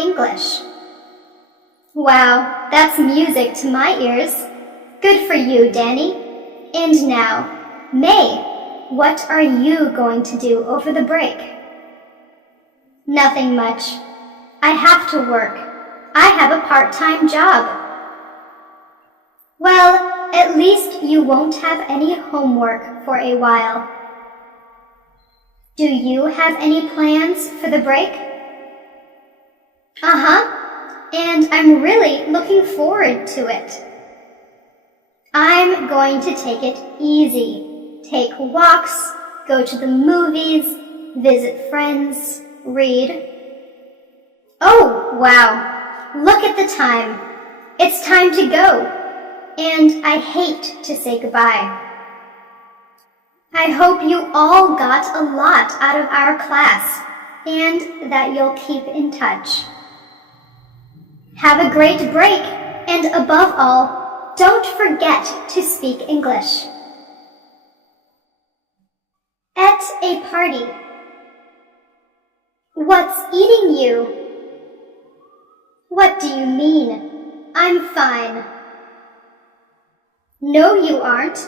English. Wow, that's music to my ears. Good for you, Danny. And now, May, what are you going to do over the break? Nothing much. I have to work. I have a part-time job. Well, at least you won't have any homework for a while. Do you have any plans for the break? And I'm really looking forward to it. I'm going to take it easy. Take walks, go to the movies, visit friends, read. Oh, wow. Look at the time. It's time to go. And I hate to say goodbye. I hope you all got a lot out of our class and that you'll keep in touch. Have a great break, and above all, don't forget to speak English. At a party. What's eating you? What do you mean? I'm fine. No, you aren't.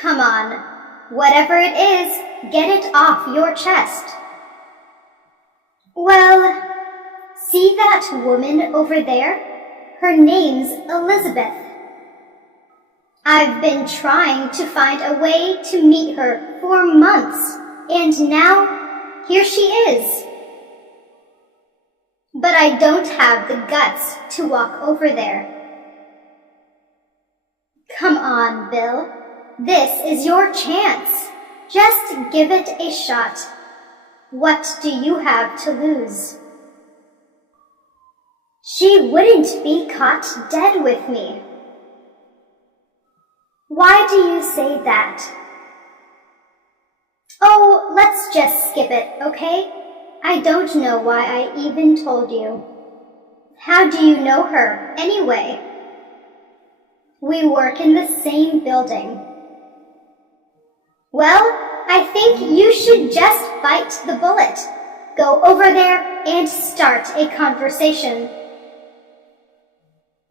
Come on. Whatever it is, get it off your chest. Well, see that woman over there? Her name's Elizabeth. I've been trying to find a way to meet her for months, and now here she is. But I don't have the guts to walk over there. Come on, Bill. This is your chance. Just give it a shot. What do you have to lose? She wouldn't be caught dead with me. Why do you say that? Oh, let's just skip it, okay? I don't know why I even told you. How do you know her, anyway? We work in the same building. Well, I think you should just bite the bullet. Go over there and start a conversation.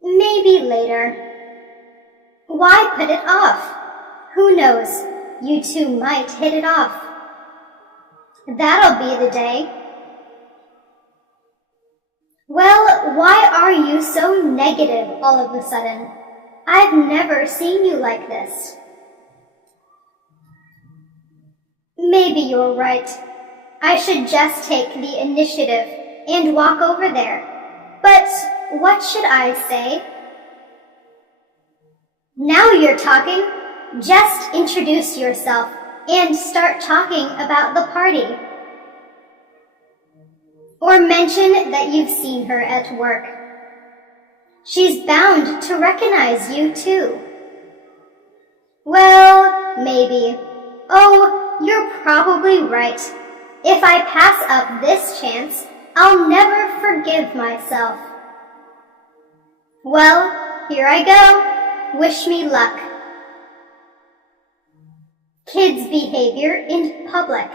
Maybe later. Why put it off? Who knows? You two might hit it off. That'll be the day. Well, why are you so negative all of a sudden? I've never seen you like this. Maybe you're right. I should just take the initiative and walk over there. But what should I say? Now you're talking. Just introduce yourself and start talking about the party. Or mention that you've seen her at work. She's bound to recognize you too. Well, maybe. Oh, you're probably right. If I pass up this chance, I'll never forgive myself. Well, here I go. Wish me luck. Kids' behavior in public.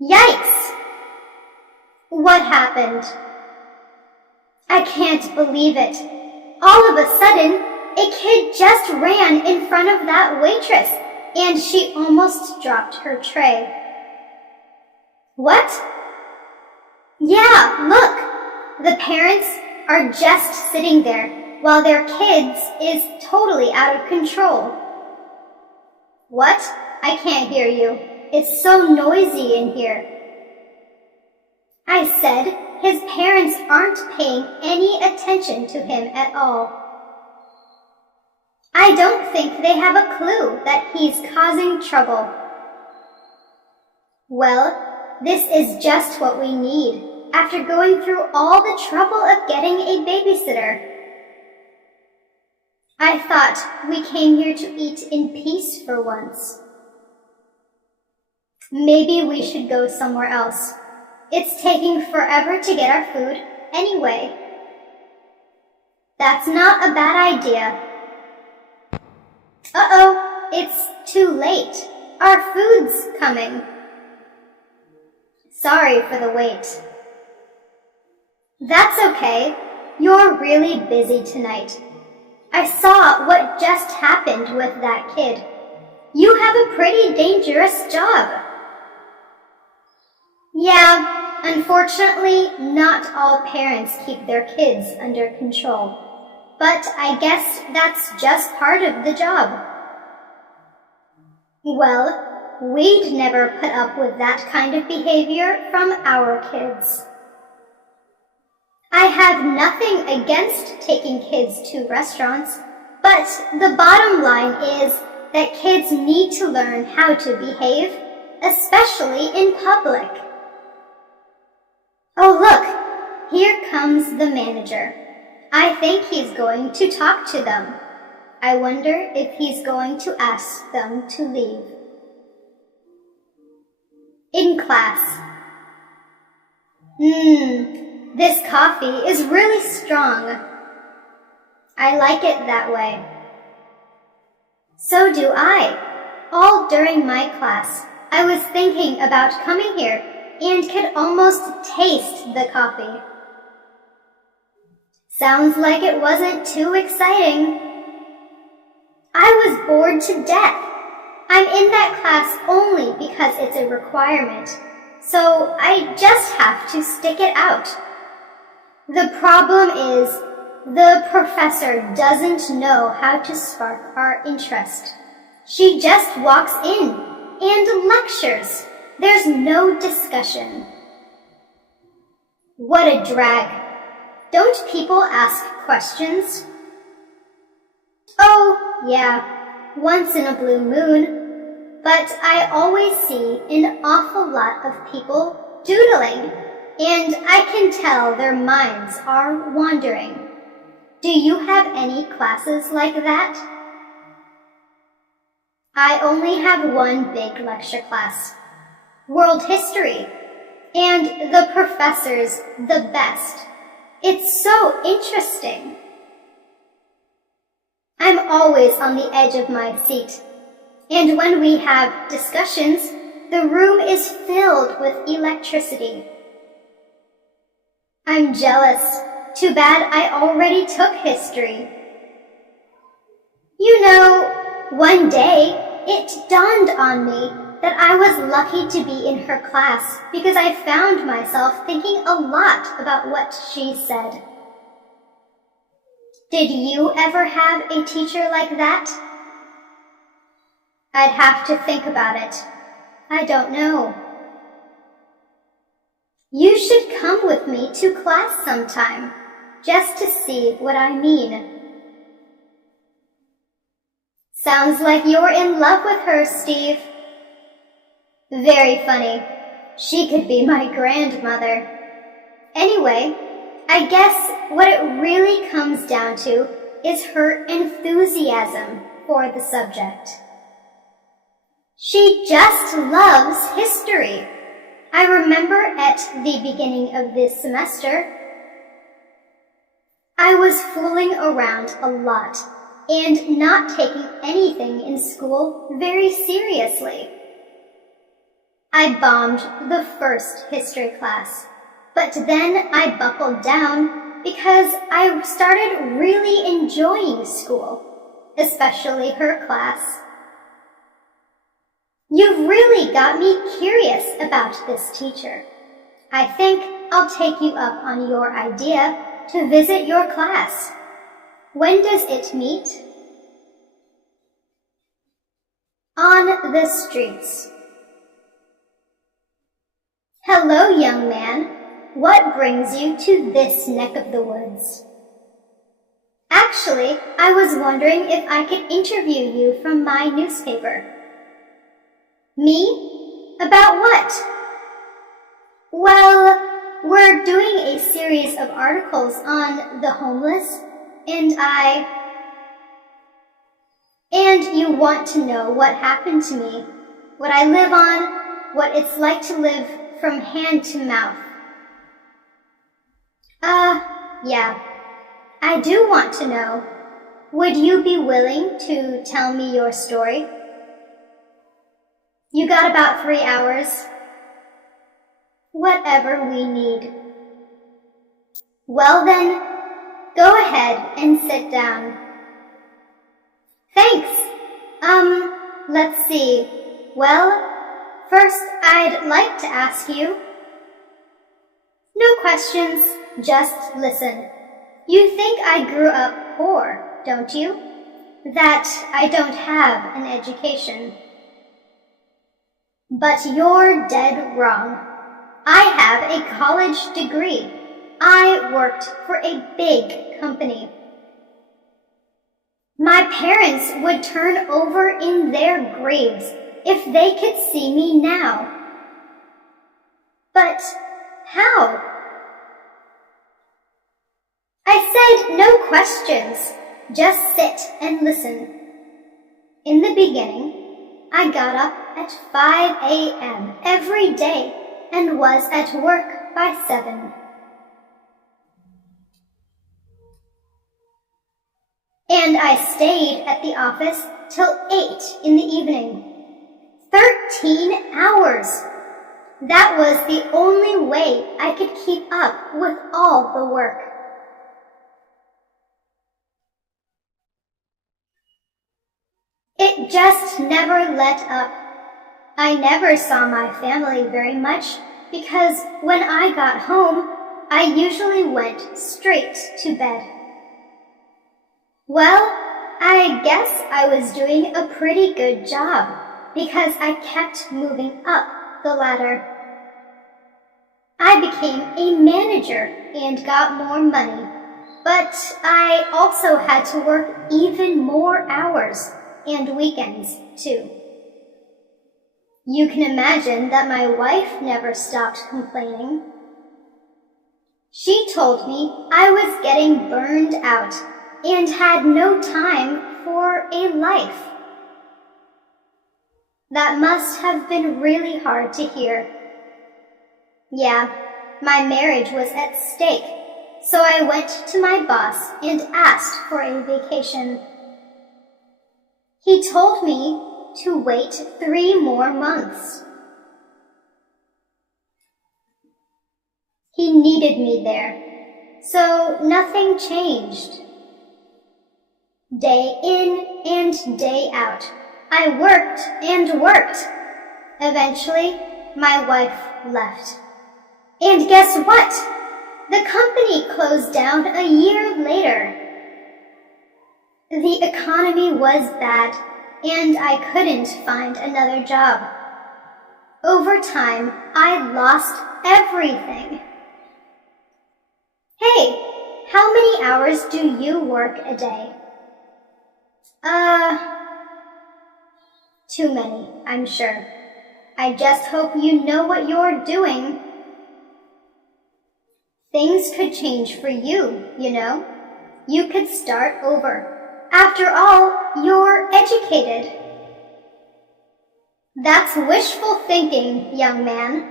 Yikes! What happened? I can't believe it. All of a sudden, a kid just ran in front of that waitress, and she almost dropped her tray. What? Yeah, look! The parents are just sitting there while their kids is totally out of control. What? I can't hear you. It's so noisy in here. I said his parents aren't paying any attention to him at all. I don't think they have a clue that he's causing trouble. Well, this is just what we need after going through all the trouble of getting a babysitter. I thought we came here to eat in peace for once. Maybe we should go somewhere else. It's taking forever to get our food anyway. That's not a bad idea. Uh-oh, it's too late. Our food's coming. Sorry for the wait. That's okay. You're really busy tonight. I saw what just happened with that kid. You have a pretty dangerous job. Yeah, unfortunately, not all parents keep their kids under control. But I guess that's just part of the job. Well, we'd never put up with that kind of behavior from our kids. I have nothing against taking kids to restaurants, but the bottom line is that kids need to learn how to behave, especially in public. Oh look, here comes the manager. I think he's going to talk to them. I wonder if he's going to ask them to leave. In class. This coffee is really strong. I like it that way. So do I. All during my class, I was thinking about coming here and could almost taste the coffee. Sounds like it wasn't too exciting. I was bored to death. I'm in that class only because it's a requirement, so I just have to stick it out. The problem is, the professor doesn't know how to spark our interest. She just walks in and lectures. There's no discussion. What a drag. Don't people ask questions? Oh, yeah, once in a blue moon. But I always see an awful lot of people doodling, and I can tell their minds are wandering. Do you have any classes like that? I only have one big lecture class, World History, and the professor's the best. It's so interesting. I'm always on the edge of my seat, and when we have discussions, the room is filled with electricity. I'm jealous. Too bad I already took history. You know, one day it dawned on me that I was lucky to be in her class because I found myself thinking a lot about what she said. Did you ever have a teacher like that? I'd have to think about it. I don't know. You should come with me to class sometime, just to see what I mean. Sounds like you're in love with her, Steve. Very funny. She could be my grandmother. Anyway, I guess what it really comes down to is her enthusiasm for the subject. She just loves history. I remember at the beginning of this semester, I was fooling around a lot and not taking anything in school very seriously. I bombed the first history class, but then I buckled down because I started really enjoying school, especially her class. You've really got me curious about this teacher. I think I'll take you up on your idea to visit your class. When does it meet? On the streets. Hello, young man. What brings you to this neck of the woods? Actually, I was wondering if I could interview you from my newspaper. Me? About what? Well, we're doing a series of articles on the homeless, and you want to know what happened to me, what I live on, what it's like to live from hand to mouth. Yeah, I do want to know. Would you be willing to tell me your story? You got about 3 hours. Whatever we need. Well then, go ahead and sit down. Thanks. Let's see. Well, first I'd like to ask you. No questions, just listen. You think I grew up poor, don't you? That I don't have an education. But you're dead wrong. I have a college degree. I worked for a big company. My parents would turn over in their graves if they could see me now. But how? I said no questions, just sit and listen. In the beginning, I got up at 5 a.m. every day and was at work by 7. And I stayed at the office till 8 in the evening. 13 hours! That was the only way I could keep up with all the work. It just never let up. I never saw my family very much because when I got home, I usually went straight to bed. Well, I guess I was doing a pretty good job because I kept moving up the ladder. I became a manager and got more money, but I also had to work even more hours and weekends too. You can imagine that my wife never stopped complaining. She told me I was getting burned out and had no time for a life. That must have been really hard to hear. Yeah, my marriage was at stake, so I went to my boss and asked for a vacation. He told me to wait 3 more months. He needed me there, so nothing changed. Day in and day out, I worked and worked. Eventually, my wife left. And guess what? The company closed down a year later. The economy was bad, and I couldn't find another job. Over time, I lost everything. Hey, how many hours do you work a day? Too many, I'm sure. I just hope you know what you're doing. Things could change for you, you know. You could start over. After all, you're educated. That's wishful thinking, young man.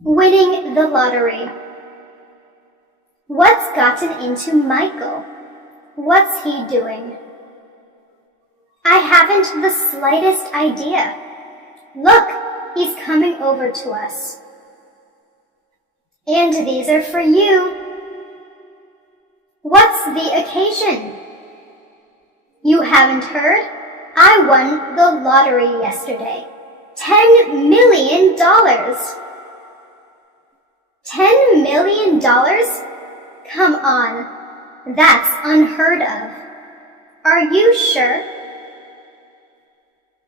Winning the lottery. What's gotten into Michael? What's he doing? I haven't the slightest idea. Look, he's coming over to us. And these are for you. What's the occasion? You haven't heard? I won the lottery yesterday. $10 million. $10 million? Come on. That's unheard of. Are you sure?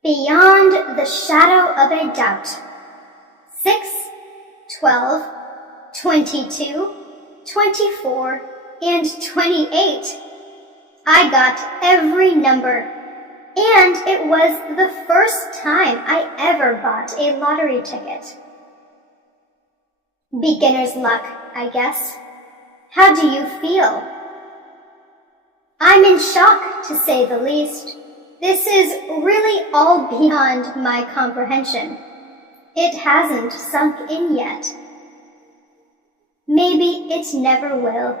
Beyond the shadow of a doubt. 6, 12, 22, 24, and 28. I got every number, and it was the first time I ever bought a lottery ticket. Beginner's luck, I guess. How do you feel? I'm in shock, to say the least. This is really all beyond my comprehension. It hasn't sunk in yet. Maybe it never will.